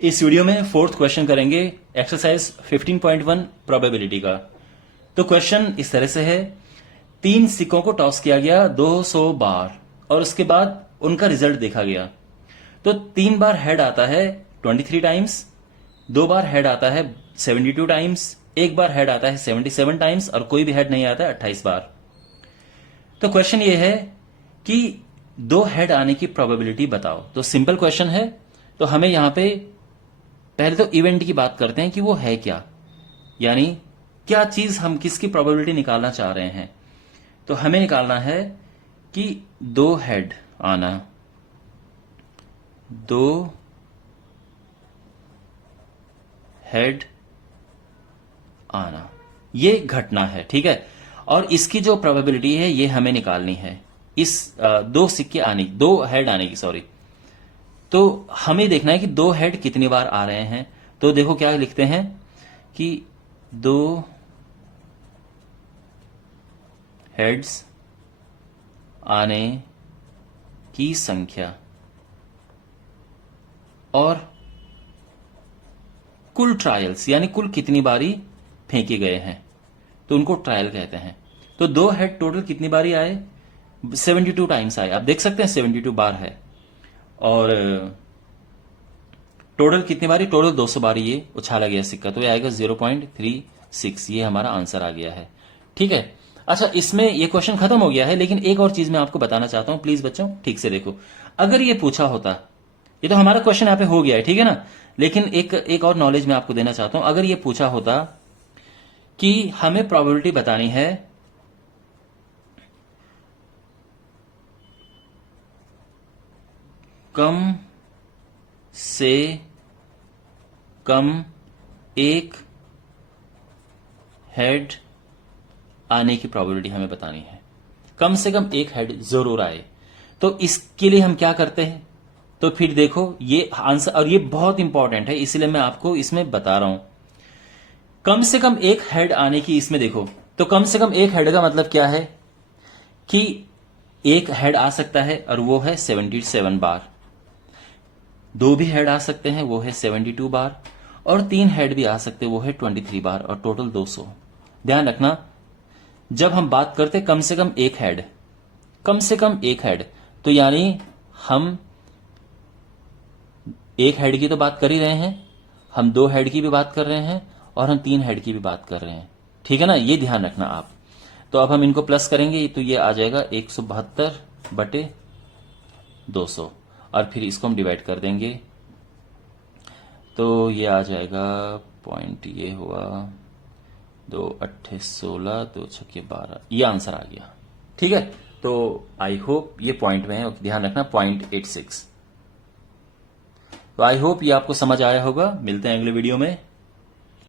इस वीडियो में fourth question करेंगे एक्सरसाइज 15.1 प्रोबेबिलिटी का। तो क्वेश्चन इस तरह से है, 3 सिक्कों को टॉस किया गया 200 बार और उसके बाद उनका रिजल्ट देखा गया। तो 3 बार हेड आता है 23 टाइम्स, 2 बार हेड आता है 72 टाइम्स, 1 बार हेड आता है 77 टाइम्स और कोई भी हेड नहीं आता है 28 बार। तो क्वेश्चन ये है कि 2 हेड आने की प्रोबेबिलिटी बताओ। तो सिंपल क्वेश्चन है। तो हमें यहां पे पहले तो इवेंट की बात करते हैं कि वो है क्या, यानी क्या चीज हम किसकी प्रोबेबिलिटी निकालना चाह रहे हैं। तो हमें निकालना है कि 2 हेड आना, 2 हेड आना, ये घटना है, ठीक है। और इसकी जो प्रोबेबिलिटी है ये हमें निकालनी है, इस 2 सिक्के आने, 2 हेड आने की, सॉरी। तो हमें देखना है कि 2 हेड कितनी बार आ रहे हैं। तो देखो क्या लिखते हैं कि 2 हेड्स आने की संख्या और कुल ट्रायल्स, यानी कुल कितनी बारी फेंके गए हैं, तो उनको ट्रायल कहते हैं। तो 2 हेड टोटल कितनी बारी आए, 72 टाइम्स आए। आप देख सकते हैं 72 बार है। और टोटल कितनी बारी, टोटल 200 बारी ये उछाला गया सिक्का, तो ये आएगा 0.36। ये हमारा आंसर आ गया है, ठीक है। अच्छा, इसमें ये क्वेश्चन खत्म हो गया है, लेकिन एक और चीज मैं आपको बताना चाहता हूं, प्लीज बच्चों ठीक से देखो। अगर ये पूछा होता, ये तो हमारा क्वेश्चन यहां पे हो गया है, ठीक है ना, लेकिन एक और नॉलेज मैं आपको देना चाहता हूं। अगर ये पूछा होता कि हमें प्रोबेबिलिटी बतानी है कम से कम एक हेड आने की प्रोबेबिलिटी हमें बतानी है, कम से कम एक हेड जरूर आए, तो इसके लिए हम क्या करते हैं। तो फिर देखो ये आंसर, और ये बहुत इंपॉर्टेंट है इसलिए मैं आपको इसमें बता रहा हूं, कम से कम एक हेड आने की। इसमें देखो, तो कम से कम एक हेड का मतलब क्या है कि एक हेड आ सकता है और वो है 77 बार, 2 भी हेड आ सकते हैं वो है 72 बार, और 3 हेड भी आ सकते हैं वो है 23 बार, और टोटल 200। ध्यान रखना, जब हम बात करते कम से कम एक हेड, कम से कम एक हेड, तो यानी हम एक हेड की तो बात कर ही रहे हैं, हम 2 हेड की भी बात कर रहे हैं, और हम 3 हेड की भी बात कर रहे हैं, ठीक है ना, ये ध्यान रखना आप। तो अब हम इनको प्लस करेंगे तो ये आ जाएगा 172/200, और फिर इसको हम डिवाइड कर देंगे तो ये आ जाएगा पॉइंट, ये हुआ 2 8 16 2 6 12, ये आंसर आ गया, ठीक है। तो आई होप ये पॉइंट में है, ध्यान रखना 0.86। तो आई होप ये आपको समझ आया होगा। मिलते हैं अगले वीडियो में।